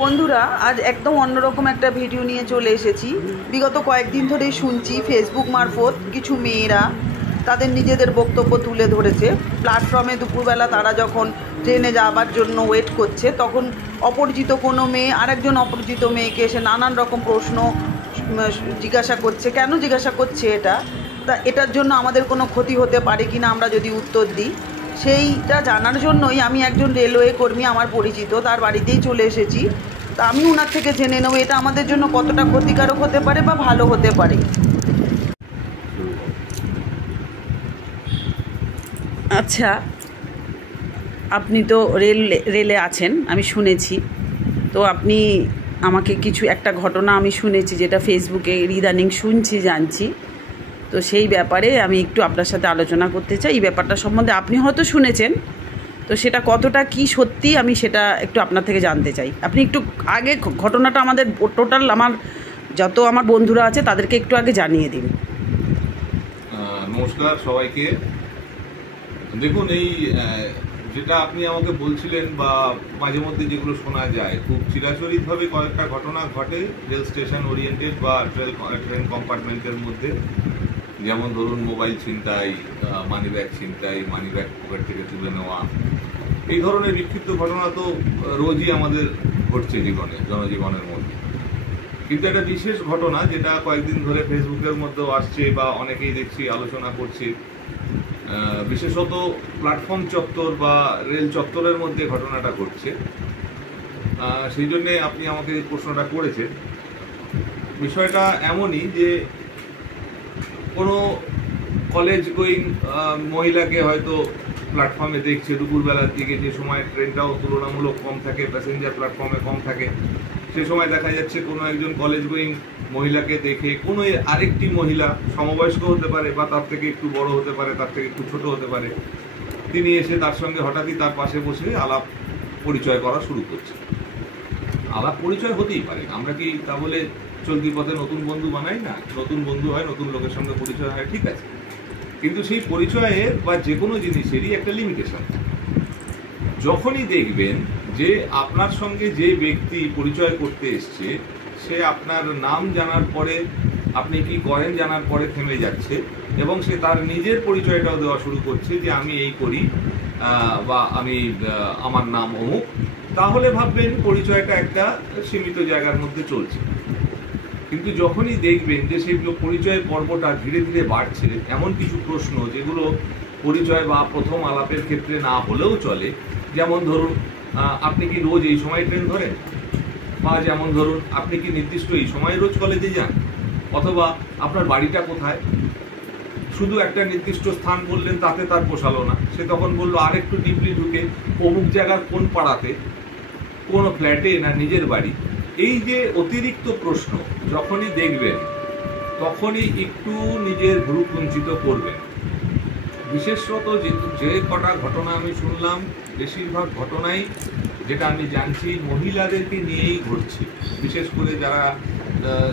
বন্ধুরা আজ একদম অন্যরকম একটা ভিডিও নিয়ে চলে এসেছি। বিগত কয়েকদিন ধরেই শুনছি ফেসবুক মারফত কিছু মেয়েরা তাদের নিজেদের বক্তব্য তুলে ধরেছে। প্ল্যাটফর্মে দুপুরবেলা তারা যখন ট্রেনে যাওয়ার জন্য ওয়েট করছে, তখন অপরিচিত কোনো মেয়ে আরেকজন অপরিচিত মেয়েকে এসে নানান রকম প্রশ্ন জিজ্ঞাসা করছে। কেন জিজ্ঞাসা করছে এটার জন্য আমাদের কোনো ক্ষতি হতে পারে কি না আমরা যদি উত্তর দিই, সেইটা জানার জন্যই আমি একজন রেলওয়ে কর্মী আমার পরিচিত, তার বাড়িতেই চলে এসেছি। তা আমি ওনার থেকে জেনে নেব এটা আমাদের জন্য কতটা ক্ষতিকারক হতে পারে বা ভালো হতে পারে। আচ্ছা, আপনি তো রেলে আছেন আমি শুনেছি, তো আপনি আমাকে কিছু একটা ঘটনা আমি শুনেছি যেটা ফেসবুকে ইদানিং শুনছি জানছি, তো সেই ব্যাপারে আমি একটু আপনার সাথে আলোচনা করতে চাই। এই ব্যাপারটা সম্বন্ধে আপনি হয়তো শুনেছেন, তো সেটা কতটা কি সত্যি আমি সেটা একটু আপনার থেকে জানতে চাই। আপনি একটু আগে ঘটনাটা আমাদের টোটাল যত আমার বন্ধুরা আছে তাদেরকে একটু আগে জানিয়ে দিন। নমস্কার সবাইকে। দেখুন, এই যেটা আপনি আমাকে বলছিলেন বা মাঝে মধ্যে যেগুলো শোনা যায়, খুব চিরাচরিতভাবে কয়েকটা ঘটনা ঘটে রেল স্টেশন ওরিয়েন্টেড বা ট্রেন কম্পার্টমেন্টের মধ্যে। যেমন ধরুন মোবাইল ছিনতাই, মানি ব্যাগ ছিনতাই, মানি ব্যাগ পকেট থেকে তুলে নেওয়া, এই ধরনের বিক্ষিপ্ত ঘটনা তো রোজই আমাদের ঘটছে জনজীবনের মধ্যে। কিন্তু একটা বিশেষ ঘটনা যেটা কয়েকদিন ধরে ফেসবুকের মধ্যেও আসছে বা অনেকেই দেখছি আলোচনা করছে, বিশেষত প্ল্যাটফর্ম চত্বর বা রেল চত্বরের মধ্যে ঘটনাটা ঘটছে। সেই জন্যে আপনি আমাকে প্রশ্নটা করেছেন। বিষয়টা এমনই যে কোনো কলেজ গোয়িং মহিলাকে হয়তো প্ল্যাটফর্মে দেখছে দুপুরবেলার দিকে, যে সময় ট্রেনটাও তুলনামূলক কম থাকে, প্যাসেঞ্জার প্ল্যাটফর্মে কম থাকে, সে সময় দেখা যাচ্ছে কোনো একজন কলেজ গোয়িং মহিলাকে দেখে কোনো আরেকটি মহিলা, সমবয়স্ক হতে পারে বা তার থেকে একটু বড় হতে পারে, তার থেকে একটু ছোট হতে পারে, তিনি এসে তার সঙ্গে হঠাৎই তার পাশে বসে আলাপ পরিচয় করা শুরু করছে। আলাপ পরিচয় হতেই পারে, আমরা কি তা বলে চলতি পথে নতুন বন্ধু বানাই না? নতুন বন্ধু হয়, নতুন লোকের সঙ্গে পরিচয় হয়, ঠিক আছে, কিন্তু সেই পরিচয়ের বা যে কোনো জিনিসেরই একটা লিমিটেশন। যখনই দেখবেন যে আপনার সঙ্গে যে ব্যক্তি পরিচয় করতে এসছে সে আপনার নাম জানার পরে, আপনি কি করেন জানার পরে থেমে যাচ্ছে এবং সে তার নিজের পরিচয়টাও দেওয়া শুরু করছে যে আমি এই করি বা আমি আমার নাম অমুক, তাহলে ভাববেন পরিচয়টা একটা সীমিত জায়গার মধ্যে চলছে। কিন্তু যখনই দেখবেন যে সেগুলো পরিচয়ের পর্বটা ধীরে ধীরে বাড়ছে, এমন কিছু প্রশ্ন যেগুলো পরিচয় বা প্রথম আলাপের ক্ষেত্রে না হলেও চলে, যেমন ধরুন আপনি কি রোজ এই সময় ট্রেন ধরেন, বা যেমন ধরুন আপনি কি নির্দিষ্ট এই সময় রোজ কলেজে যান, অথবা আপনার বাড়িটা কোথায়। শুধু একটা নির্দিষ্ট স্থান বললেন তাতে তার পোষালো না, সে তখন বললো আরেকটু ডিপলি ঢুকে অমুক জায়গার কোন পাড়াতে, কোন ফ্ল্যাটে না নিজের বাড়ি। এই যে অতিরিক্ত প্রশ্ন যখনই দেখবেন তখনই একটু নিজের ভ্রু কুঞ্চিত করবেন। বিশেষত যে কটা ঘটনা আমি শুনলাম, বেশিরভাগ ঘটনাই যেটা আমি জানছি মহিলাদেরকে নিয়েই ঘটছে। বিশেষ করে যারা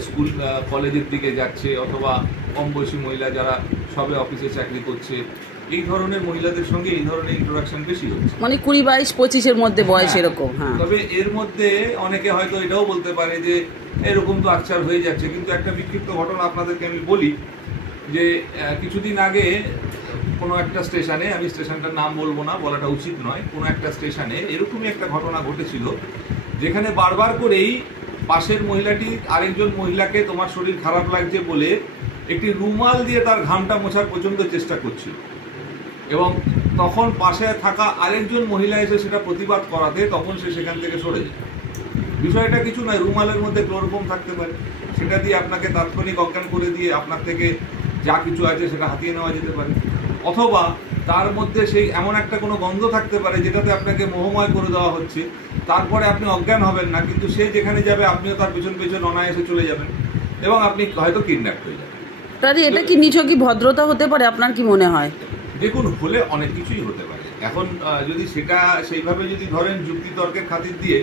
স্কুল কলেজের দিকে যাচ্ছে, অথবা কম বয়সী মহিলা যারা সবে অফিসে চাকরি করছে, এই ধরনের মহিলাদের সঙ্গে এই ধরনের ইন্ট্রোডাকশন বেশি হচ্ছে, মানে 20-22-25 মধ্যে বয়স এরকম। তবে এর মধ্যে অনেকে হয়তো এটাও বলতে পারে যে এরকম তো আকচার হয়ে যাচ্ছে। কিন্তু একটা বিক্ষিপ্ত ঘটনা আপনাদেরকে আমি বলি যে কিছুদিন আগে কোনো একটা স্টেশনে, আমি স্টেশনটার নাম বলবো না, বলাটা উচিত নয়, কোনো একটা স্টেশনে এরকমই একটা ঘটনা ঘটেছিল, যেখানে বারবার করেই পাশের মহিলাটি আরেকজন মহিলাকে তোমার শরীর খারাপ লাগছে বলে একটি রুমাল দিয়ে তার ঘামটা মোছার প্রচণ্ড চেষ্টা করছিল, এবং তখন পাশে থাকা আরেকজন মহিলা এসে সেটা প্রতিবাদ করাতে তখন সে সেখান থেকে সরে যায়। বিষয়টা কিছু নয়, রুমালের মধ্যে ক্লোরোফর্ম থাকতে পারে, সেটা দিয়ে আপনাকে তাৎক্ষণিক অজ্ঞান করে দিয়ে আপনার থেকে যা কিছু আছে সেটা হাতিয়ে নেওয়া যেতে পারে, অথবা তার মধ্যে সেই এমন একটা কোনো গন্ধ থাকতে পারে যেটাতে আপনাকে মোহময় করে দেওয়া হচ্ছে। তারপরে আপনি অজ্ঞান হবেন না, কিন্তু সে যেখানে যাবে আপনিও তার পেছন পেছন অনায়াসে চলে যাবেন এবং আপনি হয়তো কিডন্যাপ হয়ে যাবেন। তাহলে এটা কি নিছকই ভদ্রতা হতে পারে, আপনার কি মনে হয়? দেখুন, হলে অনেক কিছুই হতে পারে। এখন যদি সেটা সেইভাবে যদি ধরেন যুক্তিতর্কের খাতির দিয়ে,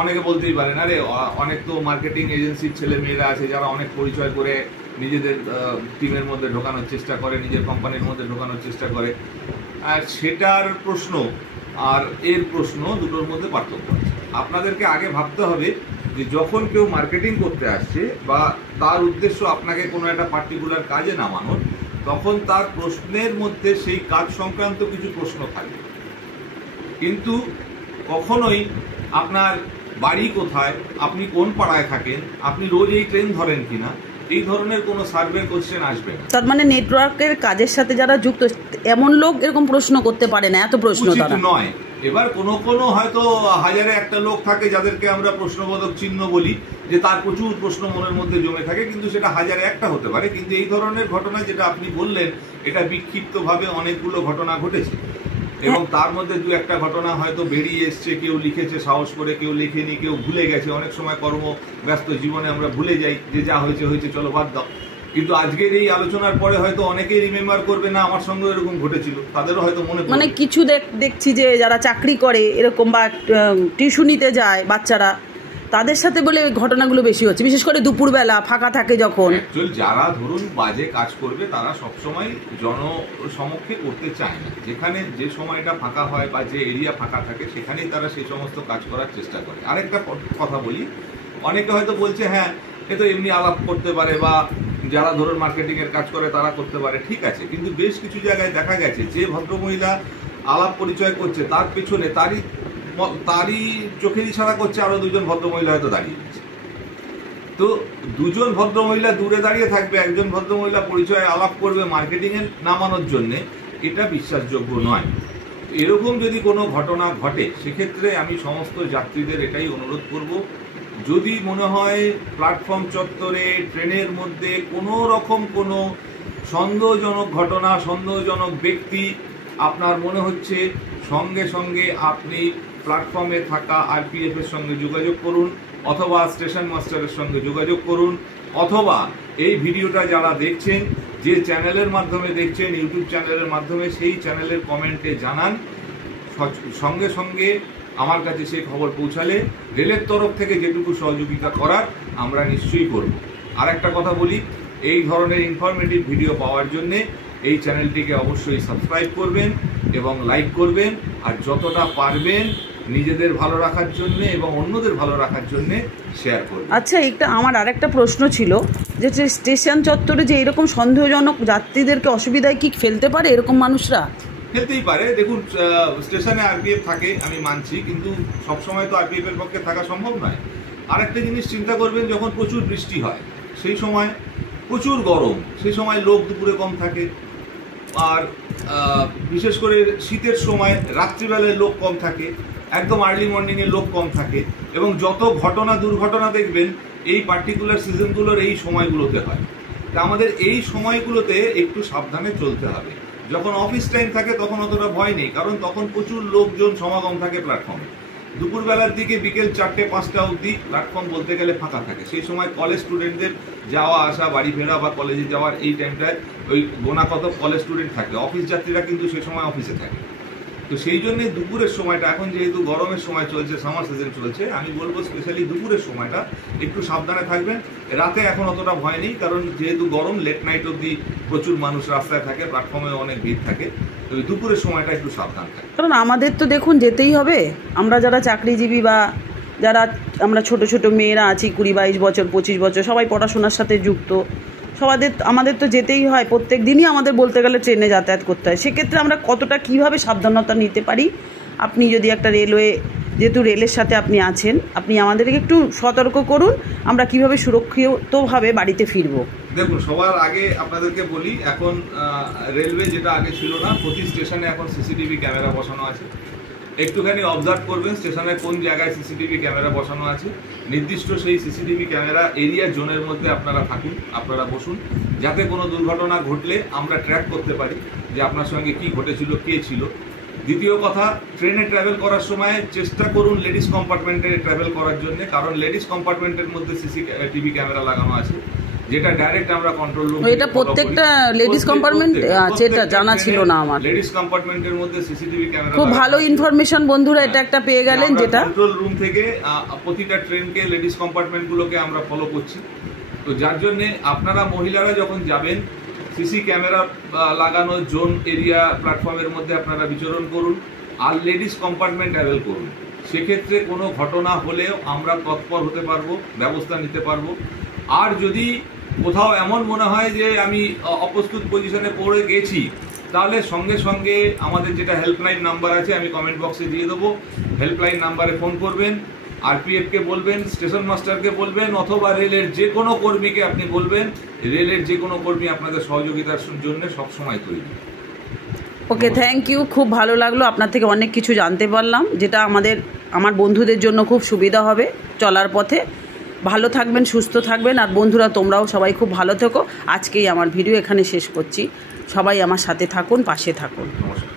অনেকে বলতেই পারেন আরে অনেক তো মার্কেটিং এজেন্সির ছেলে মেয়েরা আছে যারা অনেক পরিচয় করে নিজেদের টিমের মধ্যে ঢোকানোর চেষ্টা করে, নিজের কোম্পানির মধ্যে ঢোকানোর চেষ্টা করে। আর সেটার প্রশ্ন আর এর প্রশ্ন দুটোর মধ্যে পার্থক্য আছে। আপনাদেরকে আগে ভাবতে হবে যে যখন কেউ মার্কেটিং করতে আসছে বা তার উদ্দেশ্য আপনাকে কোনো একটা পার্টিকুলার কাজে নামানোর, তখন তার প্রশ্নের মধ্যে সেই কাজ সংক্রান্ত কিছু প্রশ্ন থাকবে। কিন্তু কখনোই আপনার বাড়ি কোথায়, আপনি কোন পাড়ায় থাকেন, আপনি রোজ এই ট্রেন ধরেন কিনা, এই ধরনের কোনো সার্ভে কোশ্চেন আসবে না। তার মানে নেটওয়ার্কের কাজের সাথে যারা যুক্ত এমন লোক এরকম প্রশ্ন করতে পারে না, এত প্রশ্ন তারা নয়। এবার কোনো হয়তো হাজারে একটা লোক থাকে যাদেরকে আমরা প্রশ্নবোধক চিহ্ন বলি, যে তার প্রচুর প্রশ্ন মনের মধ্যে জমে থাকে, কিন্তু সেটা হাজারে একটা হতে পারে। কিন্তু এই ধরনের ঘটনা যেটা আপনি বললেন, এটা বিক্ষিপ্তভাবে অনেকগুলো ঘটনা ঘটেছে এবং তার মধ্যে দু একটা ঘটনা হয়তো বেরিয়ে এসছে, কেউ লিখেছে সাহস করে, কেউ লিখেনি, কেউ ভুলে গেছে। অনেক সময় কর্মব্যস্ত জীবনে আমরা ভুলে যাই যে যা হয়েছে হয়েছে, চলো বাদ দাও। কিন্তু আজকের এই আলোচনার পরে হয়তো অনেকেই রিমেম্বার করবে, না আমার সঙ্গে এরকম ঘটেছিল, তাদেরও হয়তো মনে পড়বে। মানে কিছু দেখছি যে যারা চাকরি করে এরকম বা টিউশনিতে যায় বাচ্চারা, তাদের সাথে বলে ঘটনাগুলো বেশি হচ্ছে, বিশেষ করে দুপুরবেলা ফাঁকা থাকে যখন। যারা ধরুন বাজে কাজ করবে তারা সবসময় জনসমক্ষে করতে চায় না। যেখানে যে সময়টা ফাঁকা হয় বা যে এরিয়া ফাঁকা থাকে সেখানেই তারা সেই সমস্ত কাজ করার চেষ্টা করে। আরেকটা কথা বলি, অনেকে হয়তো বলছে হ্যাঁ এ তো এমনি আলাপ করতে পারে, বা যারা ধরুন মার্কেটিং এর কাজ করে তারা করতে পারে, ঠিক আছে। কিন্তু বেশ কিছু জায়গায় দেখা গেছে যে ভদ্রমহিলা আলাপ পরিচয় করছে, তার পেছনে তারই চোখের ইশারা করছে আরো দুজন ভদ্রমহিলা হয়তো দাঁড়িয়ে আছে। তো দুজন ভদ্রমহিলা দূরে দাঁড়িয়ে থাকবে, একজন ভদ্রমহিলা পরিচয় আলাপ করবে মার্কেটিং এর নামানোর জন্য, এটা বিশ্বাসযোগ্য নয়। এরকম যদি কোনো ঘটনা ঘটে, সেক্ষেত্রে আমি সমস্ত যাত্রীদের এটাই অনুরোধ করব, যদি মনে হয় প্ল্যাটফর্ম চত্বরে ট্রেনের মধ্যে কোনো রকম কোনো সন্দেহজনক ঘটনা, সন্দেহজনক ব্যক্তি আপনার মনে হচ্ছে, সঙ্গে সঙ্গে আপনি প্ল্যাটফর্মে থাকা আরপিএফ এর সঙ্গে যোগাযোগ করুন, অথবা স্টেশন মাস্টারের সঙ্গে যোগাযোগ করুন, অথবা এই ভিডিওটা যারা দেখছেন, যে চ্যানেলের মাধ্যমে দেখছেন, ইউটিউব চ্যানেলের মাধ্যমে, সেই চ্যানেলের কমেন্টে জানান। সঙ্গে সঙ্গে আমার কাছে সেই খবর পৌঁছালে রেলের তরফ থেকে যেটুকু সহযোগিতা করার আমরা নিশ্চয়ই করব। আর একটা কথা বলি, এই ধরনের ইনফরমেটিভ ভিডিও পাওয়ার জন্যে এই চ্যানেলটিকে অবশ্যই সাবস্ক্রাইব করবেন এবং লাইক করবেন, আর যতটা পারবেন নিজেদের ভালো রাখার জন্য এবং অন্যদের ভালো রাখার জন্য শেয়ার করবেন। আচ্ছা, একটা আমার আরেকটা প্রশ্ন ছিল যে স্টেশন চত্বরে যে এরকম সন্দেহজনক যাত্রীদেরকে অসুবিধায় কি ফেলতে পারে এরকম মানুষরা? ফেলতেই পারে। দেখুন, স্টেশনে আরপিএফ থাকে আমি মানছি, কিন্তু সবসময় তো আরপিএফ এর পক্ষে থাকা সম্ভব নয়। আরেকটা জিনিস চিন্তা করবেন, যখন প্রচুর বৃষ্টি হয় সেই সময় প্রচুর গরম, সেই সময় লোক দুপুরে কম থাকে, আর বিশেষ করে শীতের সময় রাত্রিবেলায় লোক কম থাকে, একদম আর্লি মর্নিংয়ে লোক কম থাকে, এবং যত দুর্ঘটনা দেখবেন এই পার্টিকুলার সিজনগুলোর এই সময়গুলোতে হয়। তা আমাদের এই সময়গুলোতে একটু সাবধানে চলতে হবে। যখন অফিস টাইম থাকে তখন অতটা ভয় নেই, কারণ তখন প্রচুর লোকজন সমাগম থাকে প্ল্যাটফর্মে। দুপুরবেলার দিকে বিকেল 4টে-5টা অবধি প্ল্যাটফর্ম বলতে গেলে ফাঁকা থাকে। সেই সময় কলেজ স্টুডেন্টদের যাওয়া আসা, বাড়ি ফেরা বা কলেজে যাওয়ার এই টাইমটায় ওই গোনা কত কলেজ স্টুডেন্ট থাকে, অফিস যাত্রীরা কিন্তু সেই সময় অফিসে থাকে। তো সেই জন্যে দুপুরের সময়টা, এখন যেহেতু গরমের সময় চলছে, সামার সিজন চলছে, আমি বলবো স্পেশালি দুপুরের সময়টা একটু সাবধানে থাকবেন। রাতে এখন অতটা ভয় নেই, কারণ যেহেতু গরম, লেট নাইট অবধি প্রচুর মানুষ রাস্তায় থাকে, প্ল্যাটফর্মে অনেক ভিড় থাকে। তো দুপুরের সময়টা একটু সাবধান থাকে। কারণ আমাদের তো দেখুন যেতেই হবে, আমরা যারা চাকরিজীবী বা যারা আমরা ছোট ছোট মেয়েরা আছি, 20-22 বছর 25 বছর, সবাই পড়াশোনার সাথে যুক্ত, আমাদের তো যেতেই হয়, প্রত্যেক দিনই আমাদের বলতে গেলে ট্রেনে যাতায়াত করতে হয়। সেক্ষেত্রে আমরা কতটা কীভাবে সাবধানতা নিতে পারি, আপনি যদি একটা যেহেতু রেলের সাথে আপনি আছেন, আপনি আমাদেরকে একটু সতর্ক করুন, আমরা কিভাবে সুরক্ষিতভাবে বাড়িতে ফিরবো। দেখুন, সবার আগে আপনাদেরকে বলি, এখন রেলওয়ে যেটা আগে ছিল না, প্রতি স্টেশনে এখন সিসিটিভি ক্যামেরা বসানো আছে। একটুখানি অবজার্ভ করবেন স্টেশনে কোন জায়গায় সিসিটিভি ক্যামেরা বসানো আছে, নির্দিষ্ট সেই সিসিটিভি ক্যামেরা এরিয়া জোনের মধ্যে আপনারা থাকুন, আপনারা বসুন, যাতে কোনো দুর্ঘটনা ঘটলে আমরা ট্র্যাক করতে পারি যে আপনার সঙ্গে কি ঘটেছিল, কে ছিল। দ্বিতীয় কথা, ট্রেনে ট্রাভেল করার সময় চেষ্টা করুন লেডিস কম্পার্টমেন্টে ট্রাভেল করার জন্য, কারণ লেডিস কম্পার্টমেন্টের মধ্যে সিসিটিভি ক্যামেরা লাগানো আছে, যেটা ডাইরেক্ট আমরা কন্ট্রোল রুম। এটা প্রত্যেকটা লেডিস কম্পার্টমেন্ট আছে, এটা জানা ছিল না আমার। লেডিস কম্পার্টমেন্টের মধ্যে সিসিটিভি ক্যামেরা, খুব ভালো ইনফরমেশন বন্ধুরা, এটা একটা পেয়ে গেলেন, যেটা কন্ট্রোল রুম থেকে প্রতিটা ট্রেনকে লেডিস কম্পার্টমেন্টগুলোকে আমরা ফলো করছি। তো যার জন্য আপনারা মহিলারা যখন যাবেন, সিসি ক্যামেরা লাগানো জোন এরিয়া প্ল্যাটফর্মের মধ্যে আপনারা বিচরণ করুন, আর লেডিস কম্পার্টমেন্ট ট্রাভেল করুন। সেক্ষেত্রে কোনো ঘটনা হলেও আমরা তৎপর হতে পারবো, ব্যবস্থা নিতে পারবো। আর যদি কোথাও এমন মনে হয় যে আমি অপ্রস্তুত পজিশনে পড়ে গেছি, তাহলে সঙ্গে সঙ্গে আমাদের যেটা হেল্পলাইন নাম্বার আছে আমি কমেন্ট বক্সে দিয়ে দেবো, হেল্পলাইন নাম্বারে ফোন করবেন, আরপিএফকে বলবেন, স্টেশন মাস্টারকে বলবেন, অথবা রেলের যে কোনো কর্মীকে আপনি বলবেন। রেলের যে কোনো কর্মী আপনাদের সহযোগিতার জন্য সবসময় তৈরি। ওকে, থ্যাংক ইউ। খুব ভালো লাগলো, আপনার থেকে অনেক কিছু জানতে পারলাম, যেটা আমার বন্ধুদের জন্য খুব সুবিধা হবে চলার পথে। ভালো থাকবেন, সুস্থ থাকবেন, আর বন্ধুরা তোমরাও সবাই খুব ভালো থেকো। আজকেই আমার ভিডিও এখানে শেষ করছি। সবাই আমার সাথে থাকুন, পাশে থাকুন। নমস্কার।